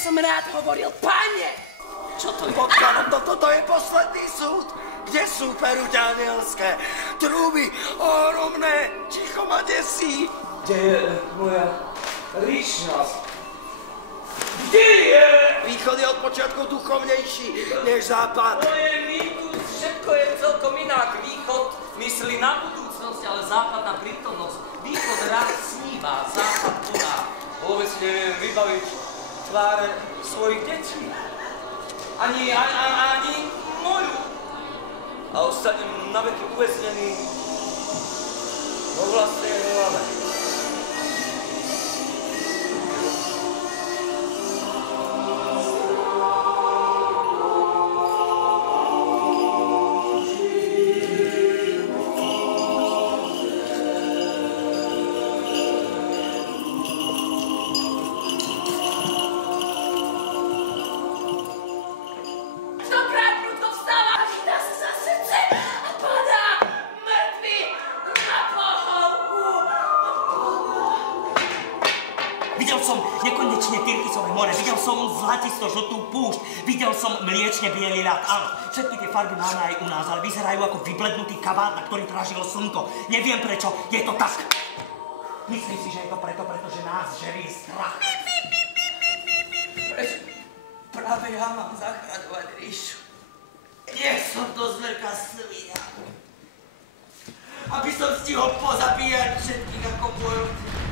som rád hovoril, pane! Čo to je? Podkladom, toto je posledný súd, kde sú peruť anielské trúby ohromné, ticho ma desí. Kde je moja ríšnosť? Kde je? Východ je od počiatku duchovnejší než západ. To je mýtus, všetko je celkom inak. Východ myslí na budúcnosť, ale západ na prítomnosť. Východ rád sníva, západ koná. Vôbec neviem vybaviť tváre svojich detí. Ani moju. A ostanem na veky uväznený vo vlastnej hlave. Videl som nekonečne tyrkysové more, videl som zlatisto-žltú púšť, videl som mliečne bielý ľad. Áno, všetky tie farby máme aj u nás, ale vyzerajú ako vyblednutý kabát, na ktorý tražilo slnko. Neviem prečo, je to tak. Myslím si, že je to pretože nás žerí strach. Práve ja mám zachraňovať ríšu. Nie som to zverka svíňa. Aby som stihol pozabíjať všetkých ako bojovci.